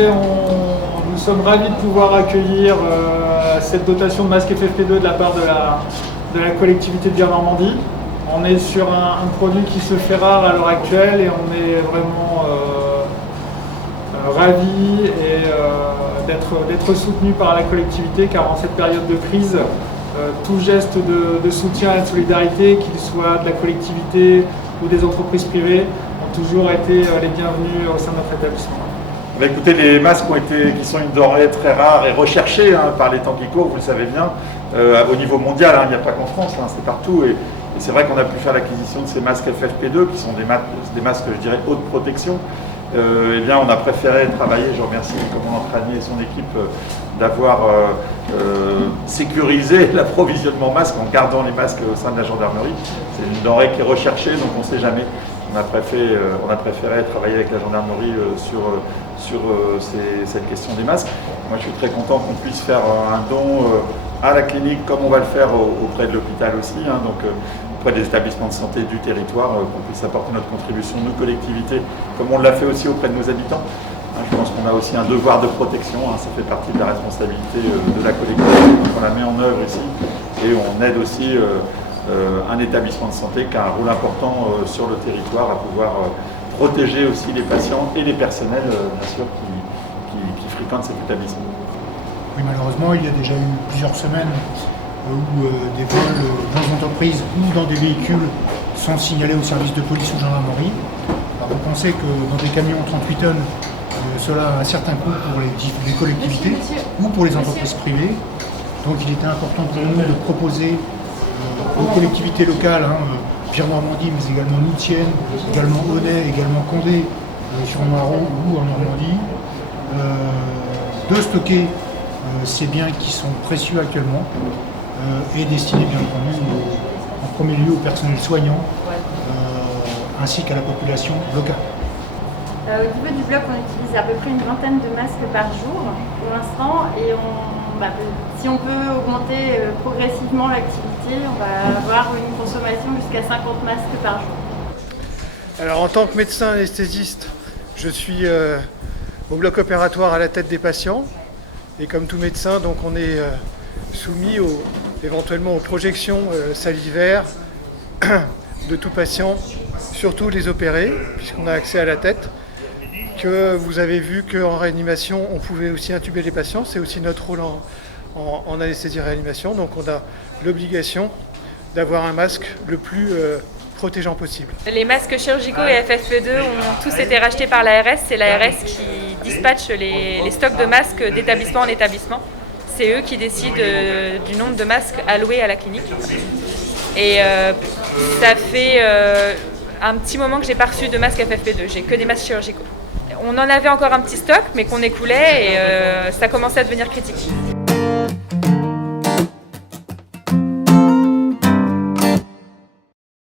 écoutez, nous sommes ravis de pouvoir accueillir cette dotation de masques FFP2 de la part de la collectivité de Vire-Normandie. On est sur un produit qui se fait rare à l'heure actuelle et on est vraiment ravis d'être soutenu par la collectivité, car en cette période de crise, tout geste de soutien et de solidarité, qu'il soit de la collectivité ou des entreprises privées, ont toujours été les bienvenus au sein de notre établissement. Écoutez, les masques qui sont une denrée très rare et recherchée par les temps qui courent, vous le savez bien, au niveau mondial, il n'y a pas qu'en France, c'est partout. Et c'est vrai qu'on a pu faire l'acquisition de ces masques FFP2, qui sont des masques, je dirais, haute protection. Eh bien, on a préféré travailler, je remercie le commandant Tranier et son équipe d'avoir sécurisé l'approvisionnement masque en gardant les masques au sein de la gendarmerie. C'est une denrée qui est recherchée, donc on ne sait jamais. On a préféré travailler avec la gendarmerie sur cette question des masques. Moi, je suis très content qu'on puisse faire un don à la clinique, comme on va le faire auprès de l'hôpital aussi, donc auprès des établissements de santé du territoire, qu'on puisse apporter notre contribution, nous, collectivités, comme on l'a fait aussi auprès de nos habitants. Je pense qu'on a aussi un devoir de protection, ça fait partie de la responsabilité de la collectivité, donc on la met en œuvre ici, et on aide aussi un établissement de santé qui a un rôle important sur le territoire à pouvoir protéger aussi les patients et les personnels, bien sûr, qui fréquentent cet établissement. Oui, malheureusement, il y a déjà eu plusieurs semaines où des vols dans des entreprises ou dans des véhicules sont signalés au service de police ou gendarmerie. Alors, vous pensez que dans des camions 38 tonnes, cela a un certain coût pour les collectivités ou pour les entreprises privées. Donc il était important pour nous de proposer aux collectivités locales, Vire-Normandie, mais également Noutienne, également Aunet, également Condé, sur Noireau ou en Normandie, de stocker ces biens qui sont précieux actuellement et destinés bien entendu en premier lieu au personnel soignant ainsi qu'à la population locale. Au niveau du bloc, on utilise à peu près une vingtaine de masques par jour pour l'instant et si on peut augmenter progressivement l'activité, on va avoir une consommation jusqu'à 50 masques par jour. Alors en tant que médecin anesthésiste, je suis au bloc opératoire à la tête des patients et comme tout médecin, donc on est soumis éventuellement aux projections salivaires de tout patient, surtout les opérés, puisqu'on a accès à la tête. Que vous avez vu qu'en réanimation, on pouvait aussi intuber les patients. C'est aussi notre rôle en anesthésie-réanimation. Donc on a l'obligation d'avoir un masque le plus protégeant possible. Les masques chirurgicaux et FFP2 ont tous été rachetés par l'ARS. C'est l'ARS qui dispatche les stocks de masques d'établissement en établissement. C'est eux qui décident du nombre de masques alloués à la clinique. Et ça fait un petit moment que j'ai pas reçu de masques FFP2. J'ai que des masques chirurgicaux. On en avait encore un petit stock, mais qu'on écoulait et ça commençait à devenir critique.